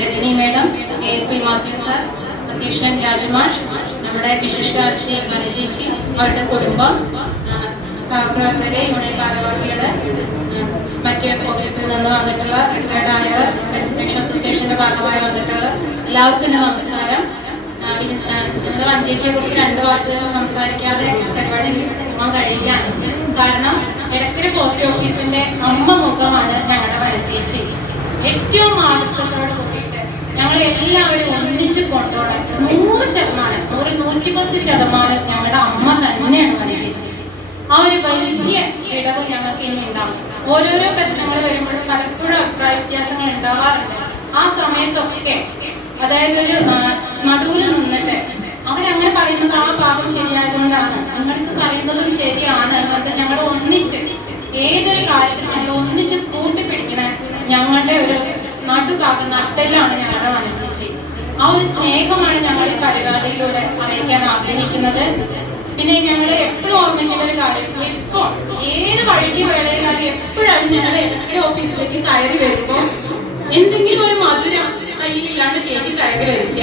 Rajani madam, ASP Mathew sir, അധ്യക്ഷൻ രാജ്മാഷ്, നമ്മുടെ വിശിഷ്ടാതിഥി മനചേച്ചി, അവരുടെ കുടുംബം, സഹപ്രവർത്തകരെ, യൂണിയൻ ഭാരവാഹികള്, മറ്റ് ഓഫീസിൽ നിന്ന് വന്നിട്ടുള്ള റിട്ടയർഡ് ആയവർ, പെൻഷൻ അസോസിയേഷന്റെ ഭാഗമായി വന്നിട്ടുള്ള എല്ലാവർക്കും നമസ്കാരം. നമ്മുടെ വഞ്ചേച്ചിയെ കുറിച്ച് 2 വാക്ക് സംസാരിക്കാതെ പരിപാടി പോകാൻ കഴിയില്ല. കാരണം എടക്കര പോസ്റ്റ് ഓഫീസിന്റെ അമ്മ മുഖമാണ് ഞങ്ങളുടെ വഞ്ചേച്ചി. ഏറ്റവും ആളുക്കത്തോട് കൂടിയിട്ട് ഞങ്ങൾ എല്ലാവരും ഒന്നിച്ച് കൊണ്ടുപോകണം. 100%, 110% ഞങ്ങളുടെ അമ്മ തന്നെയാണ് വഞ്ചേച്ചി. ആ ഒരു വലിയ ഇടവ് ഞങ്ങൾക്ക് ഇനി ഉണ്ടാവും. ഓരോരോ പ്രശ്നങ്ങൾ വരുമ്പോഴും പലപ്പോഴും അഭിപ്രായ വ്യത്യാസങ്ങൾ ഉണ്ടാവാറുണ്ട്. ആ സമയത്തൊക്കെ അതായത് ഒരു നടുവിൽ നിന്നിട്ട് അവരങ്ങനെ പറയുന്നത് ആ ഭാഗം ശരിയായതുകൊണ്ടാണ്, നിങ്ങൾക്ക് പറയുന്നതും ശരിയാണ് എന്നുള്ളത് ഞങ്ങൾ ഒന്നിച്ച് ഏതൊരു കാര്യത്തിൽ ഞങ്ങൾ ഒന്നിച്ച് കൂട്ടിപ്പിടിക്കണ ഞങ്ങളുടെ ഒരു നടുഭാഗം നട്ടെല്ലാണ് ഞങ്ങളുടെ വഞ്ചേച്ചി. ആ ഒരു സ്നേഹമാണ് ഞങ്ങൾ ഈ പരിപാടിയിലൂടെ അറിയിക്കാൻ ആഗ്രഹിക്കുന്നത്. പിന്നെ ഞങ്ങൾ എപ്പോഴും ഓർമ്മിക്കേണ്ട ഒരു കാര്യം, ഇപ്പോൾ ഏത് വഴിക്ക് വേളയിലാലും എപ്പോഴാണ് ഞങ്ങളുടെ എടക്കര ഓഫീസിലേക്ക് കയറി വരുമ്പോൾ എന്തെങ്കിലും ഒരു മധുരം കയ്യിലില്ലാണ്ട് ചേച്ചി കയറി വരില്ല.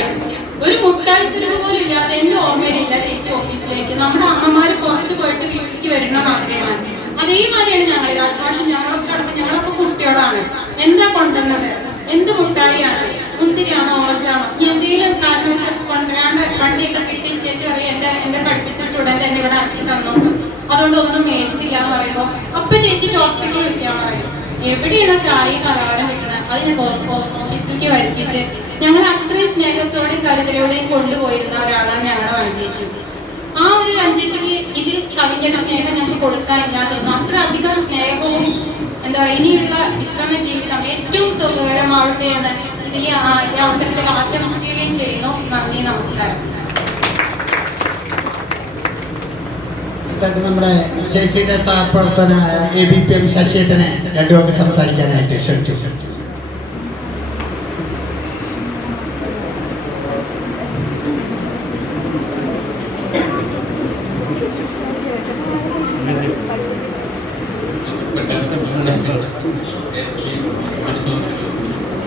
ഒരു മുട്ടായി തുരുവ് പോലും ഇല്ലാതെ എന്റെ ഓർമ്മയിലില്ല ചേച്ചി ഓഫീസിലേക്ക്. നമ്മുടെ അമ്മമാര് പുറത്ത് പോയിട്ട് വീട്ടിലേക്ക് വരുന്ന മാതിരിയാണ്. അതേമാതിരിയാണ് ഞങ്ങൾ രാജ്ഭാഷ. ഞങ്ങളൊക്കെ കുട്ടികളാണ്. എന്താ കൊണ്ടുവന്നത്, എന്ത് മുട്ടായിയാണ്, മുന്തിരിയാണോ ഓറഞ്ചാണോ, എന്തെങ്കിലും കാരണവശാൽ കൊണ്ടുവരാണ്ട് വണ്ടിയൊക്കെ കിട്ടി ചേച്ചി പറയും എന്റെ പഠിപ്പിച്ച സ്റ്റുഡന്റ് എന്നെ ഇവിടെ ആക്കി തന്നു, അതുകൊണ്ട് ഒന്നും മേടിച്ചില്ല എന്ന് പറയുമ്പോൾ അപ്പൊ ചേച്ചി ടോക്സിക്ക് വിളിക്കാൻ പറയും. എവിടെയാണോ ചായ പലഹാരം കിട്ടണത് അത് ഞാൻ ഓഫീസിലേക്ക് വരുത്തിച്ച് ഞങ്ങൾ അത്രയും സ്നേഹത്തോടെയും കരുതലോടെയും കൊണ്ടുപോയിരുന്ന ഒരാളാണ് ഞങ്ങളുടെ വഞ്ചേച്ചി. ആ ഒരു വഞ്ചേച്ചിക്ക് ഇതിൽ കവിഞ്ഞൊരു സ്നേഹം ഞങ്ങൾക്ക് കൊടുക്കാനില്ലാതൊന്നും അത്ര അധികം സ്നേഹവും എന്താ ഇനിയുള്ള വിശ്രമ ജീവിതം ഏറ്റവും സുഖകരമാവട്ടെ എന്ന് ഈ അവസരത്തിൽ ആശംസിക്കുകയും ചെയ്യുന്നു. നന്ദി, നമസ്കാരം. നമ്മുടെ ചേച്ചിയുടെ സഹപ്രവർത്തനായ ABPM ശശിയേട്ടനെ 2 വാക്ക് സംസാരിക്കാനായിട്ട് ക്ഷണിച്ചു.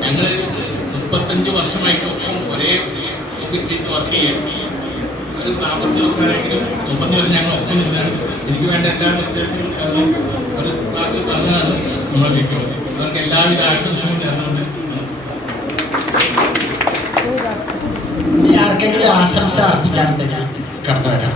ഞങ്ങൾ 35 വർഷമായിട്ടൊപ്പം ഒരേ ഓഫീസിലേക്ക് വർക്ക് ചെയ്യാം. ഒരു 40 വർഷമായെങ്കിലും 30 വരെ ഞങ്ങൾ ഒപ്പം നിന്നാണ്. എനിക്ക് വേണ്ട എല്ലാ നിർദ്ദേശങ്ങളും ഒരു ക്ലാസ് തന്നതാണ് നമ്മളെ വിളിക്കുന്നത്. അവർക്ക് എല്ലാവിധ ആശംസകളും നേർന്നുകൊണ്ട് ആർക്കെങ്കിലും ആശംസ അർപ്പിക്കാനുണ്ടെങ്കിൽ കടന്നു വരാം.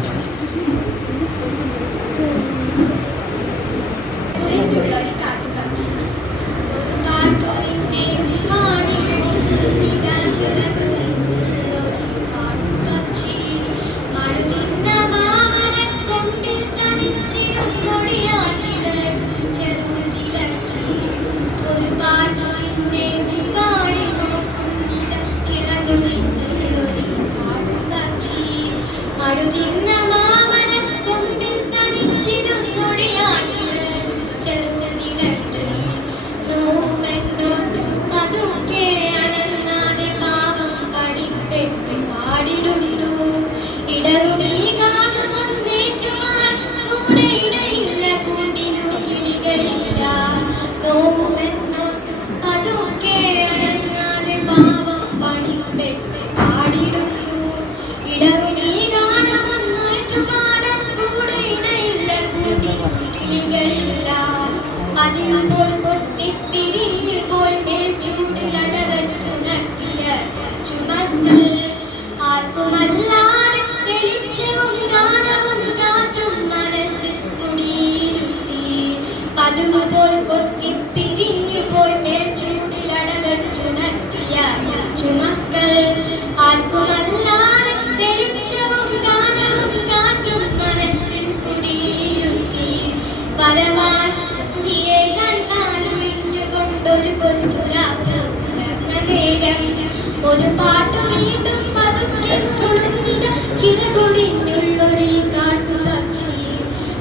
ഒരു പാട്ട് വീണ്ടും പതുക്കെ മൂളുന്നിത ചിറകൊടിഞ്ഞുള്ളൊരു കാട്ടുപക്ഷി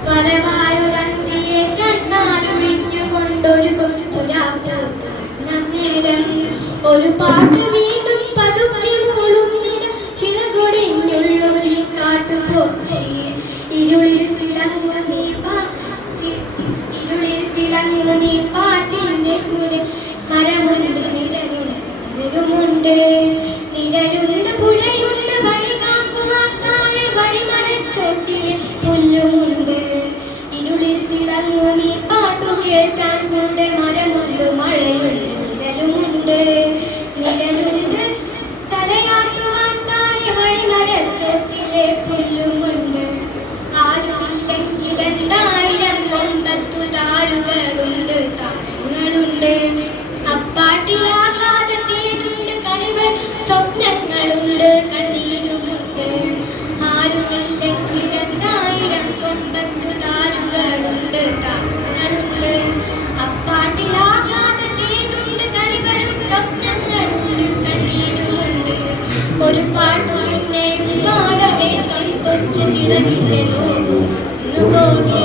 വരവായൊരന്തിയെ കണ്ണാലൊഴിഞ്ഞുകൊണ്ടൊരു കൊച്ചുരാപ്പുറന്നേരം ഒരു പാട്ട് വീണ്ടും പതുക്കെ മൂളുന്നിത ചിറകൊടിഞ്ഞുള്ളൊരു കാട്ടുപക്ഷി ഇരുളിൽ തിളങ്ങുന്നീ പാട്ടിന്റെ കൂടെ മരമുണ്ട് നിഴലുണ്ട് പുഴയുണ്ട് വഴി കാക്കുവാൻ താഴെ വഴിമരച്ചോട്ടിൽ പുല്ലുമുണ്ട് ഇരുളിൽ തിളങ്ങുന്നീ പാട്ടു കേൾക്കാൻ കൂടെ മരമുണ്ട് മഴയുണ്ട് നിഴലുണ്ട് തലയാട്ടുവാൻ താഴെ വഴിമരച്ചോട്ടിലെ പുല്ലുമുണ്ട് ആരുമില്ലെങ്കിൽ 2000 കൊമ്പത്തു താരുകളുണ്ട് താരങ്ങളുണ്ട് അപ്പാട്ടിലാഹ്ലാദത്തേനുണ്ട് കനിവ് സ്വപ്നങ്ങളുണ്ട് കണ്ണീരുമുണ്ട് ആരുമില്ലെങ്കിൽ 2000 കൊമ്പത്തു താരുകളുണ്ട് താരങ്ങളുണ്ട് അപ്പാട്ടിലാഹ്ലാദത്തേനുണ്ട് കനിവും സ്വപ്നങ്ങളുണ്ട് കണ്ണീരുമുണ്ട് ഒരു പാട്ടു പിന്നെ പാടവേ കൊച്ചു ചിറകിന്റെ നോന്നു പോകേ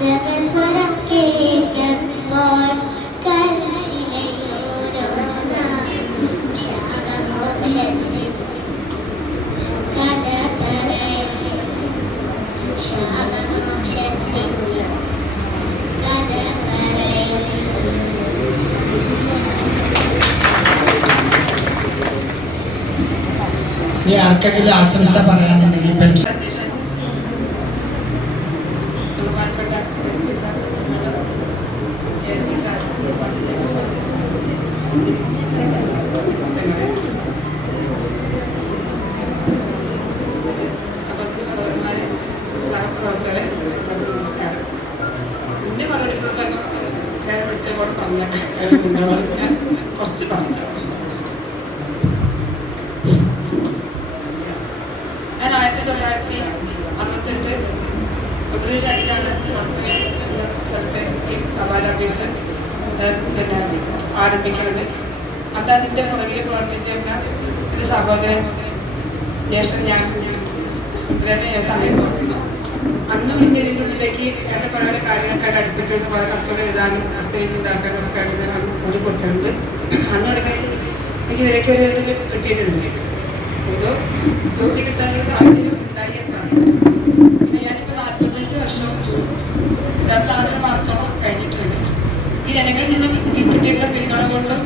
ജപസ്വരം കേട്ടപ്പോൾ കൽശിലയോരോ ശാപമോക്ഷത്തിൽ കഥ പറയാം ശാപമോക്ഷത്തിൽ കഥ പറയാം. ഇനി ആർക്കെങ്കിലും ആശംസ പറയാനുണ്ടെങ്കിൽ പെൻഷൻ കുറച്ച് പറഞ്ഞു. ഞാൻ 1968 ഫെബ്രുവരി 2-ലാണ് എന്ന സ്ഥലത്ത് ഈ തപാൽ ഓഫീസ് ആരംഭിക്കുന്നത്. അന്ന് അതിൻ്റെ പുറകിൽ പ്രവർത്തിച്ചിരുന്ന ഒരു സഹോദരൻ ജ്യേഷ്ഠൻ ഞാൻ സുദ്രനെ സമയത്ത് ഓർക്കുന്നു. അന്നും പിന്നെ ഇതിൻ്റെ ഉള്ളിലേക്ക് എൻ്റെ പല കാര്യങ്ങളൊക്കെ അടുപ്പിച്ചത് പല കത്തുകൾ എഴുതാനും കത്തെഴുതുണ്ടാക്കാനും ഒക്കെ കൂടി കൊടുത്തിട്ടുണ്ട്. അന്നൊക്കെ എനിക്ക് ഇതിലേക്ക് ഒരു ഇത് കിട്ടിയിട്ടുണ്ട്. എന്തോ ജോലി കിട്ടാനൊരു സാഹചര്യം ഉണ്ടായി എന്ന് പറയും. പിന്നെ ഞാനിപ്പോൾ 45 വർഷം 26 മാസത്തോളം കഴിഞ്ഞിട്ടുണ്ട്. ഈ ജനങ്ങളിൽ നിന്നും കിട്ടിയിട്ടുള്ള പിന്തുണ കൊണ്ടും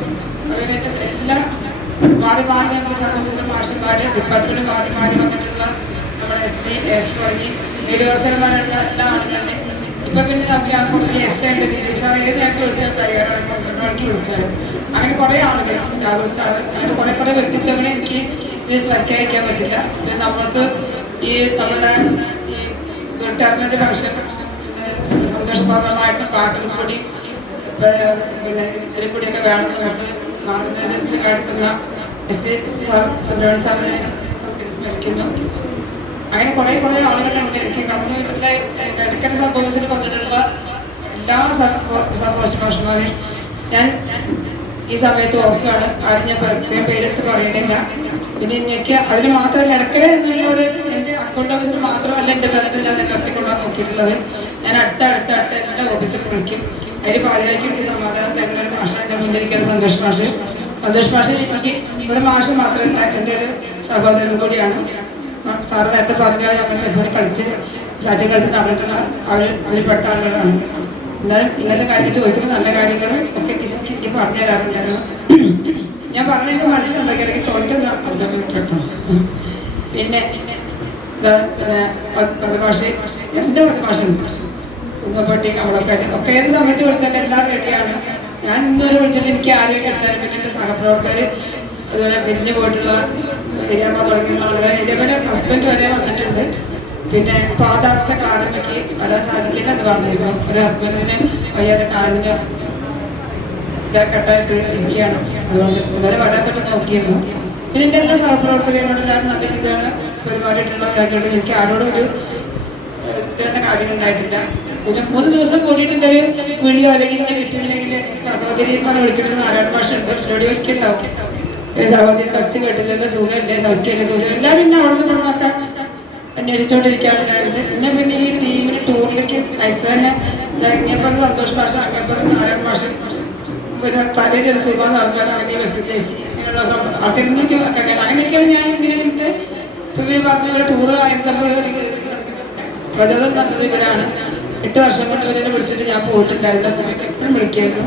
അതുപോലെ എൻ്റെ എല്ലാ മാറി മാറി നമ്മുടെ സമൂഹത്തിലെ മാഷന്മാർ ഡിപ്പാർട്ട്മെൻറ്റ് മാറി മാറി വന്നിട്ടുള്ള നമ്മുടെ SP തുടങ്ങി യൂണിവേഴ്സൽമാരുള്ള എല്ലാ ആളുകളുടെ ഇപ്പം പിന്നെ നമ്മൾ കുറച്ച് ഉണ്ട് സാർ ഏത് നേരത്തെ വിളിച്ചാൽ തയ്യാറാണ് 12 മണിക്ക് വിളിച്ചാലും അങ്ങനെ കുറേ ആളുകൾ രാഹുൽ സാർ അങ്ങനെ കുറേ വ്യക്തിത്വങ്ങളെ എനിക്ക് ഇത് പ്രഖ്യാപിക്കാൻ പറ്റില്ല. പിന്നെ നമ്മൾക്ക് ഈ നമ്മുടെ ഈ റിട്ടയർമെൻറ്റ് ഫംഗ്ഷൻ സന്തോഷപ്രദമായിട്ടും പാട്ടിൽ കൂടി പിന്നെ ഇതിൽ കൂടിയൊക്കെ വേണം നമുക്ക് മാറുന്നതിനനുസരിച്ച് കാണിക്കുന്ന SP സാർ സുബ്രഹ്മണ്യൻ സാറിനെ സ്മരിക്കുന്നു. അങ്ങനെ കുറേ ആളുകളുണ്ട്. എനിക്ക് കടന്നു ഇടയ്ക്കൽ സംഭവിച്ചിൽ വന്നിട്ടുള്ള എല്ലാ സന്തോഷമാഷന്മാരെയും ഞാൻ ഈ സമയത്ത് ഓർക്കുകയാണ്. ആരും ഞാൻ പ്രത്യേകം പേരെടുത്ത് പറയണില്ല. പിന്നെ എനിക്ക് അതിന് മാത്രമല്ല ഇടയ്ക്കൽ എന്നുള്ള ഒരു എൻ്റെ അക്കൗണ്ട് ഓഫീസിൽ മാത്രമല്ല എൻ്റെ ബന്ധം ഞാൻ നിലനിർത്തിക്കൊണ്ടാണ് നോക്കിയിട്ടുള്ളത്. ഞാൻ അടുത്ത എല്ലാ ഓഫീസിലും വിളിക്കും. അതിൽ പാതിരാക്കി എനിക്ക് സമാധാനം തരുന്ന ഒരു മാഷ എൻ്റെ മുന്നിരിക്കുന്ന സന്തോഷ് മാഷ് എനിക്ക് ഒരു മാഷ് മാത്രമല്ല എൻ്റെ ഒരു സഹോദരൻ കൂടിയാണ്. സാറ് നേരത്തെ പറഞ്ഞാൽ ഞങ്ങൾ സെൽഫോണിൽ കളിച്ച് സാറ്റ് കളിച്ച് നടന്നിട്ടുള്ള അതിൽപ്പെട്ട ആളുകളാണ്. എന്നാലും ഇങ്ങനത്തെ കാര്യം ചോദിക്കുന്ന നല്ല കാര്യങ്ങളും ഒക്കെ എനിക്ക് പറഞ്ഞു തരാറുണ്ടായിരുന്നു. ഞാൻ പറഞ്ഞെങ്കിൽ മനസ്സിലുണ്ടാക്കി എനിക്ക് തോന്നിക്കുന്ന അർത്ഥം കേട്ടോ. പിന്നെ പതിഭാഷ എൻ്റെ പതിഭാഷയുണ്ട് കുന്നപ്പട്ടി അവളൊക്കെ ഒക്കെ ഏത് സമയത്ത് വിളിച്ചാലും എല്ലാവരും റെഡിയാണ്. ഞാൻ ഇന്നുവരെ വിളിച്ചിട്ട് എനിക്ക് ആരെയും കിട്ടാൻ പിന്നെ എൻ്റെ സഹപ്രവർത്തകർ അതുപോലെ പിരിഞ്ഞു പോയിട്ടുള്ള ഏരിയമ്മ തുടങ്ങിയുള്ള ആളുകൾ എൻ്റെ ഹസ്ബൻഡ് വരെ വന്നിട്ടുണ്ട്. പിന്നെ പാതാളത്തെ കാലമൊക്കെ വരാൻ സാധിക്കില്ല എന്ന് പറഞ്ഞിരുന്നു. ഒരു ഹസ്ബൻഡിന് വയ്യാതെ കാലിന് ഇതായിട്ടായിട്ട് ഇരിക്കുകയാണ്. അതുകൊണ്ട് ഇന്നലെ വരാൻ പറ്റുന്ന നോക്കിയിരുന്നു. പിന്നെ എൻ്റെ എല്ലാ സഹപ്രവർത്തകരോടും ഞാൻ നല്ല രീതിയിലാണ് പെരുമാറിയിട്ടുള്ള കാര്യങ്ങൾ. എനിക്ക് ആരോടും ഒരു ഇതേണ്ട കാര്യങ്ങളുണ്ടായിട്ടില്ല. പിന്നെ 3 ദിവസം കൂടിയിട്ടുണ്ട് ഒരു വീഡിയോ അല്ലെങ്കിൽ കിട്ടിയില്ലെങ്കിൽ സഹോദരിമാരെ വിളിക്കുന്നത് നാരായണ ഭാഷ ഉണ്ട്. റേഡിയോ ഉണ്ടാവും. സഹോദരി ടച്ച് കേട്ടില്ലല്ലോ, സുഖമല്ലേ, സൗഖ്യമല്ലേ, സുഖം എല്ലാവരും പിന്നെ അവിടെ നിന്ന് നോക്കാൻ അന്വേഷിച്ചുകൊണ്ടിരിക്കാറുണ്ടായിരുന്നു. പിന്നെ ഈ ടീമിന് ടൂറിലേക്ക് അയച്ചു തന്നെ ഇങ്ങനെപ്പോൾ സന്തോഷ് ഭാഷ അങ്ങനെപ്പോൾ നാരായണ ഭാഷ പിന്നെ തലയുടെ ഒരു സുഖം നടക്കാനാണെങ്കിൽ വ്യക്തിദേശി അങ്ങനെയുള്ള ആൾക്കാരിലേക്ക് അങ്ങനെയൊക്കെയാണ് ഞാൻ ഇങ്ങനെ എനിക്ക് ഇവർ പറഞ്ഞ പോലെ ടൂറ് പ്രചോദനം തന്നത് ഇവരാണ്. 8 വർഷം കൊണ്ട് ഇവരെ വിളിച്ചിട്ട് ഞാൻ പോയിട്ടുണ്ടായിരുന്ന സമയത്ത് എപ്പോഴും വിളിക്കായിരുന്നു.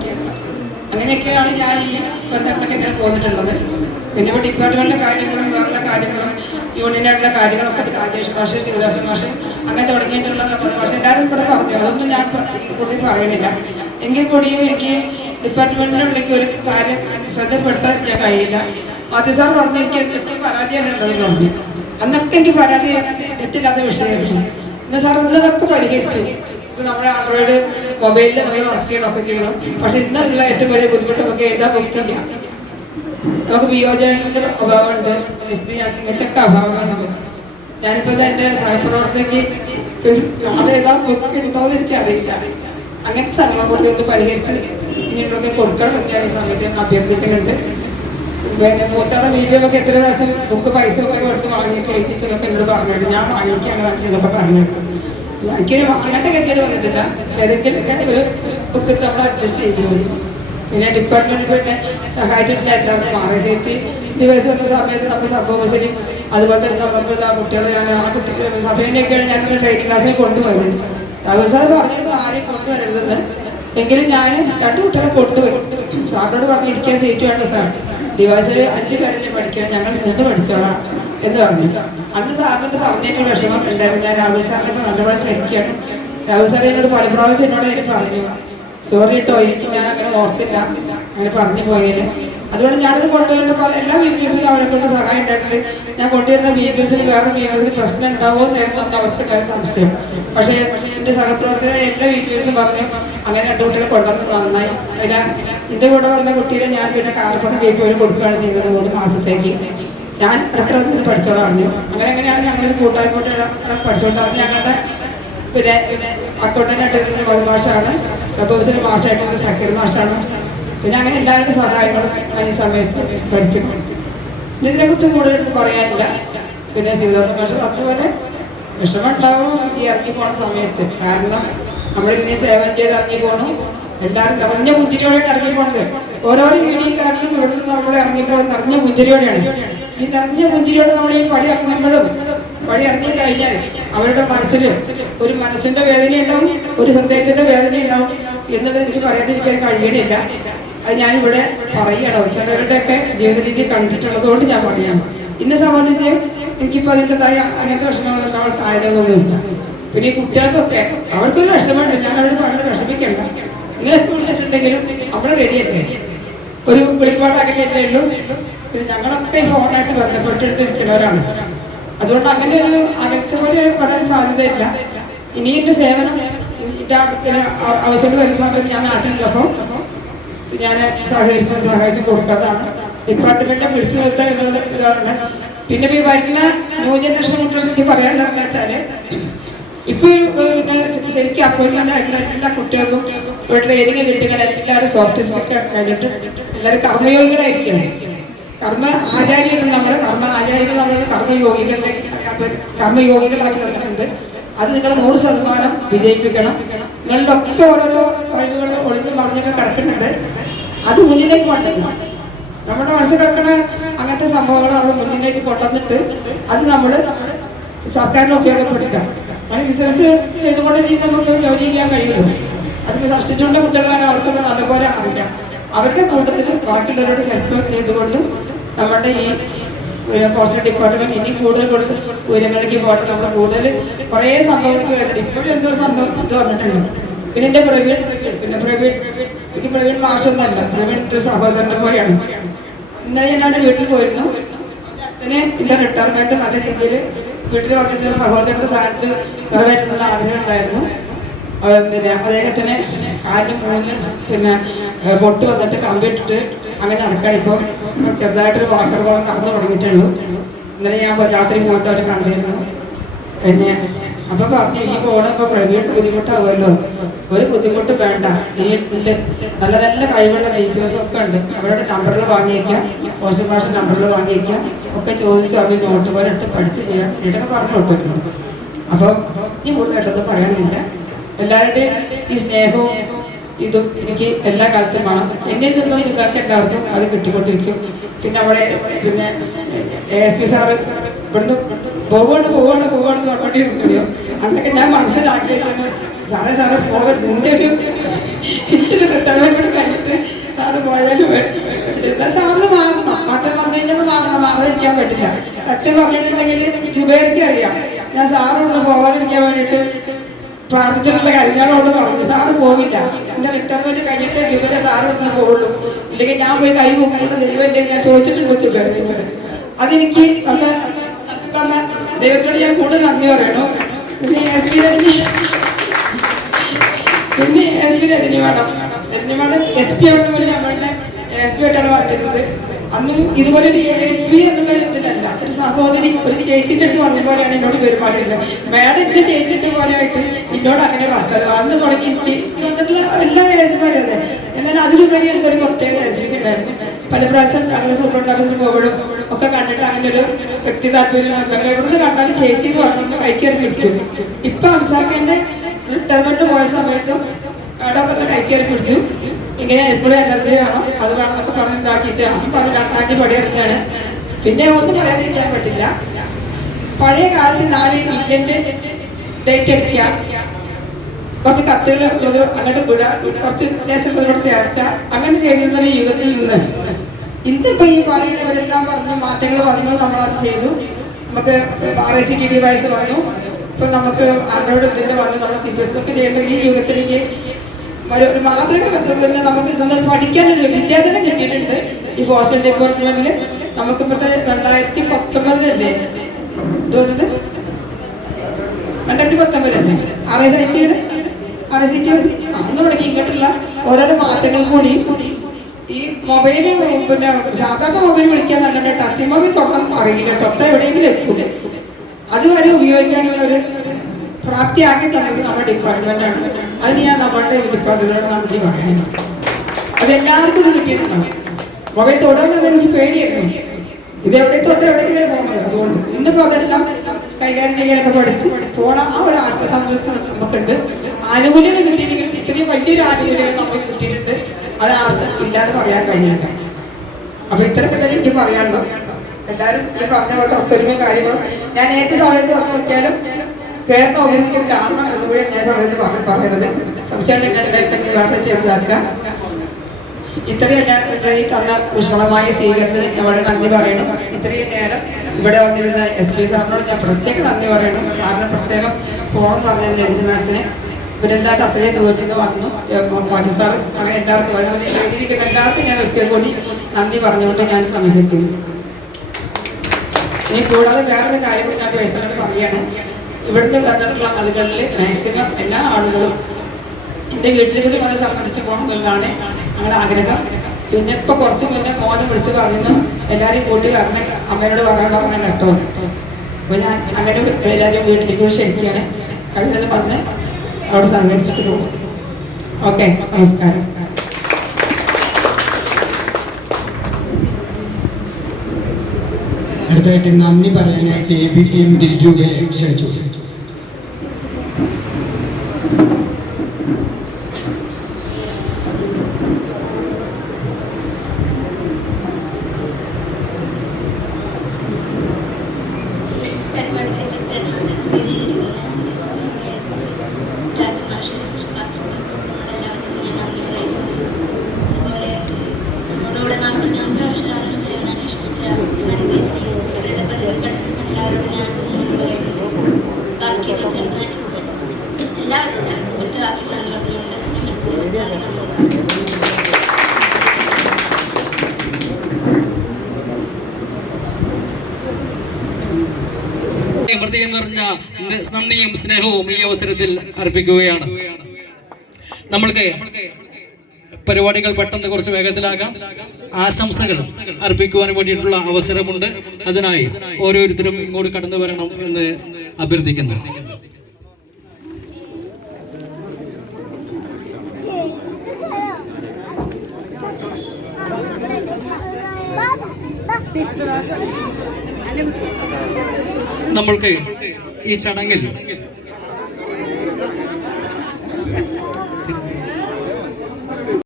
അങ്ങനെയൊക്കെയാണ് ഞാൻ ഈ ബന്ധങ്ങളൊക്കെ ഇങ്ങനെ പോന്നിട്ടുള്ളത്. പിന്നെ ഇപ്പോൾ ഡിപ്പാർട്ട്മെൻറ്റിലെ കാര്യങ്ങളും വേറെ കാര്യങ്ങളും യൂണിയനായിട്ടുള്ള കാര്യങ്ങളൊക്കെ രാജേഷ് ഭാഷ ശിവദാസൻ ഭാഷ അങ്ങനെ തുടങ്ങിയിട്ടുള്ള ഭാഷ എല്ലാവരും ഇവിടെ പറഞ്ഞു. അതൊന്നും ഞാൻ കൂടുതൽ പറയണില്ല. എങ്കിൽ കൂടിയും എനിക്ക് ഡിപ്പാർട്ട്മെൻറ്റിനുള്ളിലേക്ക് ഒരു കാര്യം ശ്രദ്ധപ്പെടുത്താൻ ഞാൻ കഴിയില്ല. മാത്യു സാർ പറഞ്ഞു എനിക്ക് പരാതിയാണ് ഉള്ളത് പറഞ്ഞു. അന്നൊക്കെ എനിക്ക് പരാതി തെറ്റില്ലാത്ത വിഷയമായിരുന്നു. ഇന്ന് സാർ ഇന്നതൊക്കെ പരിഹരിച്ചു. ഇപ്പോൾ നമ്മുടെ ആൻഡ്രോയിഡ് മൊബൈലിൽ നമ്മൾ വർക്ക് ചെയ്യണമൊക്കെ ചെയ്യണം. പക്ഷെ ഇന്നുള്ള ഏറ്റവും വലിയ ബുദ്ധിമുട്ട് നമുക്ക് എഴുതാൻ പറ്റില്ല. നമുക്ക് വിയോജനത്തിൻ്റെ അഭാവമുണ്ട്, SB ഇങ്ങനത്തെ ഒക്കെ അഭാവങ്ങളുണ്ട്. ഞാനിപ്പോൾ എൻ്റെ സഹപ്രവർത്തകയ്ക്ക് നാളെ എഴുതാൻ ബുക്ക് ഉണ്ടോയെന്ന് എനിക്കറിയില്ല. അങ്ങനത്തെ സംഭവം കൊണ്ട് ഒന്ന് പരിഹരിച്ച് ഇനിയുള്ളതൊക്കെ കൊടുക്കണം എന്ന് ഞാൻ ഈ സമയത്ത് ഞാൻ അഭ്യർത്ഥിക്കുന്നുണ്ട്. പിന്നെ മൂത്താടെ BBM ഒക്കെ എത്ര പ്രാവശ്യം ബുക്ക് പൈസ ഒക്കെ കൊടുത്ത് വാങ്ങിയിട്ട് എഴുതിച്ചതൊക്കെ എന്നോട് പറഞ്ഞിട്ട് ഞാൻ വാങ്ങിക്കാണ് ഇതൊക്കെ പറഞ്ഞിട്ട് എനിക്കൊരു വാങ്ങേണ്ട കെട്ടിയിട്ട് വന്നിട്ടില്ല. ഏതെങ്കിലുമൊക്കെ ഒരു ബുക്ക് നമ്മൾ അഡ്ജസ്റ്റ് ചെയ്തു. പിന്നെ ഡിപ്പാർട്ട്മെൻറ്റ് പിന്നെ സഹായിച്ചിട്ടില്ല. എല്ലാവർക്കും RSCT ദിവസം വന്ന സമയത്ത് നമ്മൾ സംഭവശരി അതുപോലെ തന്നെ നമുക്ക് ആ കുട്ടികളെ ഞാൻ ആ കുട്ടികൾ സഭേനെയൊക്കെയാണ് ഞങ്ങൾ ട്രെയിനിങ് ക്ലാസ്സിൽ കൊണ്ടുപോയത്. രാഹുൽ സാർ പറഞ്ഞപ്പോൾ ആരെയും കൊണ്ടുവരരുതെന്ന്. എങ്കിലും ഞാൻ 2 കുട്ടികളെ കൊണ്ടുപോയി. സാറിനോട് പറഞ്ഞിരിക്കാൻ സീറ്റ് വേണ്ട സാർ, ഡിവൈസിൽ 5 പേരല്ലേ പഠിക്കണം, ഞങ്ങൾ നിന്ന് പഠിച്ചോളാം എന്ന് പറഞ്ഞു. അന്ന് സാറിനത് പറഞ്ഞതിൻ്റെ വിഷമം ഉണ്ടായിരുന്നു. ഞാൻ രാഹുൽ സാറിനെ നല്ലപോലെ സ്നേഹിക്കുകയാണ്. രാഹുൽ സാർ എന്നോട് പല പ്രാവശ്യം എന്നോട് എനിക്ക് പറഞ്ഞു സോറി കേട്ടോ, എനിക്ക് ഞാൻ അങ്ങനെ ഓർത്തില്ല അങ്ങനെ പറഞ്ഞു പോയതിന്. അതുകൊണ്ട് ഞാനത് കൊണ്ടുവരുന്ന പല എല്ലാ BPSലും അവരെ കൊണ്ട് സഹായം ഉണ്ടായിട്ടുണ്ട്. ഞാൻ കൊണ്ടുവരുന്ന BPSൽ വേറെ BPSൽ പ്രശ്നം ഉണ്ടാവുമോ എന്നായിരുന്നു അവർക്കുണ്ടായിരുന്ന സംശയം. പക്ഷേ എൻ്റെ സഹപ്രവർത്തകരെ എല്ലാ BPSലും പറഞ്ഞു അങ്ങനെ 2 കുട്ടികളെ കൊണ്ടുവന്ന് നന്നായി. പിന്നെ എൻ്റെ കൂടെ വന്ന കുട്ടികളെ ഞാൻ പിന്നെ കാലപ്പണം BPO കൊടുക്കുകയാണ് ചെയ്തത് 3 മാസത്തേക്ക്. ഞാൻ ഇടയ്ക്കിടന്ന് പഠിച്ചോളാം അറിഞ്ഞു. അങ്ങനെയാണ് ഞങ്ങളൊരു കൂട്ടായിക്കോട്ടെ പഠിച്ചോണ്ടാണ്. ഞങ്ങളുടെ പിന്നെ അക്കൗണ്ടൻ്റായിട്ട് മധു മാഷാണ്, സബ് ഓഫീസിലെ മാഷായിട്ടുള്ളത് സക്കീർ മാഷാണ്, പിന്നെ അങ്ങനെ എല്ലാവരുടെ സഹായങ്ങളും ഞാൻ ഈ സമയത്ത് സ്മരിക്കുന്നു. ഇതിനെക്കുറിച്ച് കൂടുതൽ പറയാനില്ല. പിന്നെ ശിവദാസ മാഷ് അതുപോലെ വിഷമമുണ്ടാവും ഈ ഇറങ്ങി പോണ സമയത്ത്. കാരണം നമ്മളിങ്ങനെ സേവനം ചെയ്ത് ഇറങ്ങി പോകണം. എല്ലാവരും നിറഞ്ഞ പുഞ്ചിരിയോടെയാണ് ഇറങ്ങി പോണത്. ഓരോരോ വീഡിയോക്കാരിലും ഇവിടുന്ന് നമ്മൾ ഇറങ്ങിപ്പോകുന്നത് നിറഞ്ഞ പുഞ്ചിരിയോടെയാണ്. ഈ നിറഞ്ഞ പുഞ്ചിരിയോടെ നമ്മൾ ഈ പടി ഇറങ്ങുമ്പോഴും പടി ഇറങ്ങി കഴിഞ്ഞാൽ അവരുടെ മനസ്സിൽ ഒരു മനസ്സിന്റെ വേദന ഉണ്ടാവും, ഒരു ഹൃദയത്തിന്റെ വേദന ഉണ്ടാവും എന്നുള്ളത് എനിക്ക് പറയാതിരിക്കാൻ കഴിയണില്ല. അത് ഞാനിവിടെ പറയണം. ചിലരുടെയൊക്കെ ജീവിത രീതി കണ്ടിട്ടുള്ളത് കൊണ്ട് ഞാൻ പറയാം. എന്നെ സംബന്ധിച്ച് എനിക്കിപ്പോൾ അതിൻ്റെതായ അങ്ങനത്തെ വിഷമങ്ങളുണ്ടാവാൻ സാധ്യതകളൊന്നുമില്ല. പിന്നെ ഈ കുട്ടികൾക്കൊക്കെ അവർക്കൊരു വിഷമമുണ്ട്. ഞാൻ അവരോട് വളരെ വിഷമിക്കണ്ട. നിങ്ങളെപ്പോൾ വിളിച്ചിട്ടുണ്ടെങ്കിലും അവിടെ റെഡിയല്ലേ, ഒരു വെളിപ്പാടാകലല്ലേ ഉള്ളൂ. പിന്നെ ഞങ്ങളൊക്കെ ഫോണായിട്ട് ബന്ധപ്പെട്ടിരിക്കുന്നവരാണ്. അതുകൊണ്ട് അങ്ങനെ ഒരു അകൽച്ച പോലെ വരാൻ സാധ്യതയില്ല. ഇനി എൻ്റെ സേവനം എൻ്റെ അവസരം വരുന്ന സമയത്ത് ഞാൻ നാട്ടിലുള്ളപ്പോൾ ഞാൻ സഹായിച്ച് കൊടുക്കാതാണ്. ഡിപ്പാർട്ട്മെന്റിനെ പിടിച്ചു നിർത്താൻ എന്നുള്ള ഇതാണ്. പിന്നെ ഈ വരുന്ന ന്യൂ ജനറേഷൻ കുട്ടികൾക്ക് പറയാനുള്ളതെന്ന് വെച്ചാൽ ഇപ്പോൾ പിന്നെ ശരിക്കും അപ്പോയിൻമെന്റ് ആയിട്ടുള്ള എല്ലാ കുട്ടികൾക്കും ഇവിടെ ട്രെയിനിങ് കിട്ടുന്ന എല്ലാവരും സോഫ്റ്റ് സ്കിൽ കഴിഞ്ഞിട്ട് എല്ലാവരും കർമ്മയോഗികളായിരിക്കണം. കർമ്മ ആചാര്യകൾ നമ്മൾ കർമ്മയോഗികളാക്കി തന്നിട്ടുണ്ട്. അത് നിങ്ങൾ 100% വിജയിപ്പിക്കണം. നിങ്ങളുടെ ഒക്കെ ഓരോരോ കഴിവുകൾ ഒളിഞ്ഞു മറിഞ്ഞൊക്കെ കിടക്കുന്നുണ്ട്. അത് മുന്നിലേക്ക് കൊണ്ടുവരണം. നമ്മുടെ മനസ്സിൽ കിടക്കുന്ന അങ്ങനത്തെ സംഭവങ്ങൾ നമ്മൾ മുന്നിലേക്ക് കൊണ്ടുവന്നിട്ട് അത് നമ്മൾ സർക്കാരിനെ ഉപയോഗപ്പെടുത്താം. അങ്ങനെ ബിസിനസ് ചെയ്തുകൊണ്ടിരിക്കുന്ന നമുക്ക് ജോലി ചെയ്യാൻ കഴിയുള്ളൂ. അത് സൃഷ്ടിച്ചുകൊണ്ട കുട്ടികളാണ്, അവർക്കൊക്കെ നല്ലപോലെ അറിയാം. അവരുടെ കൂട്ടത്തിൽ ബാക്കിയുള്ളവരോട് ഹെൽപ്പ് ചെയ്തുകൊണ്ട് നമ്മുടെ ഈ പോസ്റ്റൽ ഡിപ്പാർട്ട്മെന്റ് ഇനി കൂടുതൽ ഉയരങ്ങളിലേക്ക് പോകട്ടെ. നമ്മൾ കൂടുതൽ കുറേ സംഭവങ്ങൾക്ക് വരുന്നുണ്ട്. ഇപ്പോഴും എന്തോ സംഭവം ഇത് വന്നിട്ടുണ്ട്. പിന്നെ എൻ്റെ പ്രവീൺ മാഷൊന്നല്ല, പ്രവീൺ ഒരു സഹോദരനെ പോലെയാണ്. ഇന്നലെ ഞാനവിടെ വീട്ടിൽ പോയിരുന്നു. അച്ഛന് എൻ്റെ റിട്ടയർമെന്റ് നല്ല രീതിയിൽ വീട്ടിൽ വന്നിട്ട് സഹോദരൻ്റെ സ്ഥാനത്ത് നിറവേറ്റുന്ന ആഗ്രഹം ഉണ്ടായിരുന്നു. അദ്ദേഹത്തിന് കാലിന് 3 പൊട്ട് വന്നിട്ട് കമ്പിട്ടിട്ട് അങ്ങനെ നടക്കണം. ഇപ്പോൾ ചെറുതായിട്ടൊരു വാക്കർ പോലെ കടന്നു തുടങ്ങിയിട്ടുള്ളൂ. ഇന്നലെ ഞാൻ രാത്രി പോയിട്ട് അവർ കണ്ടിരുന്നു. പിന്നെ അപ്പൊ പറഞ്ഞു ഈ പോണപ്പോൾ പ്രവീൺ ബുദ്ധിമുട്ടാവുമല്ലോ. ഒരു ബുദ്ധിമുട്ട് വേണ്ട, ഇനി ഉണ്ട് നല്ല നല്ല കഴിവുള്ള VPOs ഒക്കെ ഉണ്ട്. അവരുടെ നമ്പറിൽ വാങ്ങിയേക്കാം, പോസ്റ്റൽ മാസ്റ്റർ നമ്പറിൽ വാങ്ങിയേക്കാം, ഒക്കെ ചോദിച്ചു അവർ നോട്ട് പോലെ എടുത്ത് പഠിച്ച് ചെയ്യാൻ ഇതൊക്കെ പറഞ്ഞു കൊടുത്തിട്ടുണ്ട്. അപ്പം ഈ കൂടുതലായിട്ടൊന്നും പറയാനില്ല. എല്ലാവരുടെയും ഈ സ്നേഹവും ഇതും എനിക്ക് എല്ലാ കാലത്തും വേണം. എന്നിൽ നിന്നും നിങ്ങൾക്ക് എല്ലാവർക്കും അത് കിട്ടിക്കൊണ്ടിരിക്കും. പിന്നെ അവിടെ ASP സാറ് ഇവിടുന്ന് പോവാണ് പറഞ്ഞിട്ടുണ്ടല്ലോ. അന്നൊക്കെ ഞാൻ മനസ്സിലാക്കി വെച്ചാൽ സാറേ പോകരുത്, എൻ്റെ ഒരു റിട്ടയർമെന്റ് കഴിഞ്ഞിട്ട് സാറ് പോയാലും സാറിന് മാറണം. മാറ്റം വന്നു കഴിഞ്ഞാൽ മാറാതിരിക്കാൻ പറ്റില്ല. സത്യം പറഞ്ഞിട്ടുണ്ടെങ്കിൽ ജുബേർക്ക് അറിയാം, ഞാൻ സാറോട് പോകാതിരിക്കാൻ വേണ്ടിയിട്ട് പ്രാർത്ഥിച്ചിട്ടുള്ള കാര്യങ്ങളോട് പറഞ്ഞു. സാറ് പോകില്ല, എൻ്റെ റിട്ടയർമെന്റ് കഴിഞ്ഞിട്ട് ജുബേരെ സാറോടൊന്ന് പോകുള്ളൂ, ഇല്ലെങ്കിൽ ഞാൻ പോയി കൈ കൂപ്പിട്ട് ദൈവം ഞാൻ ചോദിച്ചിട്ടുണ്ട് ജുബേരെ. അതെനിക്ക് തന്ന ദൈവത്തോട് ഞാൻ കൂടുതൽ നന്ദി പറയണു. പിന്നെ SB രജനി വേണം. SP ആയിട്ട് മുന്നേ നമ്മളുടെ SP ആയിട്ടാണ് പറഞ്ഞിരുന്നത്. അന്നും ഇതുപോലെ ഒരു ASP എന്നുള്ള ഇതിലല്ല, ഒരു സഹോദരി ഒരു ചേച്ചിൻ്റെ അടുത്ത് പറഞ്ഞ പോലെയാണ് എന്നോട് പെരുമാറിയില്ല. മാഡം എൻ്റെ ചേച്ചിൻ്റെ പോലെയായിട്ട് എന്നോട് അങ്ങനെ പറഞ്ഞത്. അന്ന് തുടങ്ങി എനിക്ക് എല്ലാ ASP അതെ. എന്നാൽ അതിലുപരി എന്തൊരു പ്രത്യേക SB ഉണ്ടായിരുന്നു. പല പ്രാവശ്യം ഞങ്ങൾ സൂപ്രണ്ട് ഓഫീസിൽ പോകുമ്പോഴും ഒക്കെ കണ്ടിട്ട് അങ്ങനെ ഒരു വ്യക്തി താല്പര്യം ഇവിടുന്ന് കണ്ടാലും ചേച്ചി പറഞ്ഞുകൊണ്ട് കൈക്കറി പിടിച്ചു. ഇപ്പൊ അംസാഖാന്റെ റിട്ടയർമെന്റ് പോയ സമയത്തും അവിടെയൊക്കെ കൈക്കറി പിടിച്ചു. ഇങ്ങനെ എപ്പോഴും എനർജി വേണം, അത് വേണമെന്നൊക്കെ പറഞ്ഞ് ഇതാക്കിയിട്ടാണ്. അപ്പം അത് 2-ാം പടി ഇറങ്ങിയാണ്. പിന്നെ ഒന്നും പറയാതിരിക്കാൻ പറ്റില്ല. പഴയ കാലത്ത് 4 മില്യന്റെ ഡേറ്റ് എടുക്കുക, കുറച്ച് കത്തുകൾ ഉള്ളത് അങ്ങോട്ട് വിടുക, കുറച്ച് ദേശത്തുള്ളത് ചേർക്കുക, അങ്ങനെ ചെയ്തിരുന്ന ഒരു യുഗത്തിൽ നിന്ന് ഇന്നിപ്പോ ഈ പറയുന്നവരെല്ലാം പറഞ്ഞു മാറ്റങ്ങൾ വന്നു, നമ്മളത് ചെയ്തു. നമുക്ക് RICTD വയസ്സ് വന്നു, ഇപ്പൊ നമുക്ക് ആൻഡ്രോയിഡ് ഇതിന്റെ വന്നു, നമ്മുടെ CBSE ഒക്കെ ചെയ്യേണ്ട ഈ യുഗത്തിലേക്ക് ഒരു മാതൃക പിന്നെ നമുക്ക് പഠിക്കാനൊരു വിദ്യാഭ്യാസം കിട്ടിയിട്ടുണ്ട്. ഈ പോസ്റ്റൽ ഡിപ്പാർട്ട്മെന്റിൽ നമുക്കിപ്പോഴത്തെ 2019 തോന്നുന്നത് 2019 RICTD അന്ന് തുടങ്ങി ഇങ്ങോട്ടുള്ള ഓരോരോ മാറ്റങ്ങൾ കൂടി ഈ മൊബൈല് പിന്നെ സാധാരണ മൊബൈൽ വിളിക്കാൻ നല്ലുണ്ട്. ടച്ചിങ് മൊബൈൽ തൊട്ടാൽ അറിയില്ല, തൊട്ട എവിടെയെങ്കിലും എത്തും. അതുവരെ ഉപയോഗിക്കാനുള്ള ഒരു പ്രാപ്തിയാക്കി തന്നത് നമ്മുടെ ഡിപ്പാർട്ട്മെന്റാണ്. അതിന് ഞാൻ നമ്മളുടെ ഡിപ്പാർട്ട്മെന്റിനോട് നന്ദി പറയുന്നു. അതെല്ലാവർക്കും ഇത് കിട്ടിയിട്ടുണ്ടാവും. മൊബൈൽ തൊടുന്നത് എനിക്ക് പേടിയായിരുന്നു. ഇത് എവിടെ തൊട്ട് എവിടെയെങ്കിലും പോകുന്നത്. അതുകൊണ്ട് ഇന്നിപ്പോൾ അതെല്ലാം കൈകാര്യം ചെയ്യാനൊക്കെ പഠിച്ച് പോണ ആ ഒരു ആത്മസംതൃപ്തി നമുക്കുണ്ട്. ആനുകൂല്യങ്ങൾ കിട്ടിയില്ലെങ്കിൽ ഇത്രയും വലിയൊരു ആനുകൂല്യങ്ങൾ നമുക്ക് കിട്ടിയിട്ടുണ്ട്. അത് ആർക്കും ഇല്ലാതെ പറയാൻ കഴിയില്ല. അപ്പൊ ഇത്രയൊക്കെ തന്നെ എനിക്ക് പറയാനുണ്ടോ. എല്ലാവരും ഈ പറഞ്ഞ പോലത്തെ ഒത്തൊരുമയും കാര്യങ്ങളും ഞാൻ ഏത് സമയത്ത് വന്നു നോക്കിയാലും കേരള ഓഫീസിലേക്ക് കാണണം എന്നുകൂടി ഞാൻ സമയത്ത് പറയണത്. സംശയം നിങ്ങളുണ്ടെങ്കിൽ വേറെ ചെറുതാക്കുക. ഇത്രയും ഈ തന്ന പുഷ്പളമായ സ്വീകരണത്തിന് നമ്മുടെ നന്ദി പറയണം. ഇത്രയും നേരം ഇവിടെ വന്നിരുന്ന SP സാറിനോട് ഞാൻ പ്രത്യേകം നന്ദി പറയണം. സാറിന് പ്രത്യേകം പോകണം എന്ന് പറഞ്ഞതിന് രജനി മാഡത്തിന് ഇവരെല്ലാവരും അത്രയും ദൂരത്തിൽ നിന്ന് വന്നു. പാട്ടി സാർ അങ്ങനെ എല്ലാവർക്കും എഴുതിയിരിക്കുന്ന എല്ലാവർക്കും ഞാൻ ഒരിക്കൽ കൂടി നന്ദി പറഞ്ഞുകൊണ്ട് ഞാൻ സമീപിക്കുന്നു. ഇനി കൂടാതെ വേറൊരു കാര്യം കൂടി ഞാൻ പേഴ്സണൽ പറയുകയാണ്. ഇവിടുത്തെ വന്നിട്ടുള്ള ആളുകളിൽ മാക്സിമം എല്ലാ ആളുകളും എൻ്റെ വീട്ടിൽ കൂടി വന്ന് സംബന്ധിച്ച് പോകണം എന്നുള്ളതാണ് ഞങ്ങളുടെ ആഗ്രഹം. പിന്നെ ഇപ്പോൾ കുറച്ച് മുന്നേ മോനെ വിളിച്ച് പറയുന്നു എല്ലാവരെയും കൂട്ടി വരണം, അമ്മയോട് പറയാൻ പറഞ്ഞ കേട്ടോ. അപ്പോൾ ഞാൻ അങ്ങനെ എല്ലാവരും വീട്ടിലേക്ക് ക്ഷണിക്കുകയാണ്. കഴിയുന്നത് പറഞ്ഞ് അവിടെ സഹകരിച്ചിട്ട് പോകും. ഓക്കെ, നമസ്കാരം. അടുത്തായിട്ട് നന്ദി പറയാനായിട്ട് ABPM തിരുരൂപയെ ക്ഷണിച്ചു. ഹൃദയം നിറഞ്ഞ നന്ദിയും സ്നേഹവും ഈ അവസരത്തിൽ അർപ്പിക്കുകയാണ്. നമ്മൾക്ക് പരിപാടികൾ പെട്ടെന്ന് കുറച്ച് വേഗത്തിലാകാം. ആശംസകൾ അർപ്പിക്കുവാൻ വേണ്ടിയിട്ടുള്ള അവസരമുണ്ട്. അതിനായി ഓരോരുത്തരും ഇങ്ങോട്ട് കടന്നു വരണം എന്ന് അഭ്യർത്ഥിക്കുന്നു. നമ്മൾക്ക് ഈ ചടങ്ങിൽ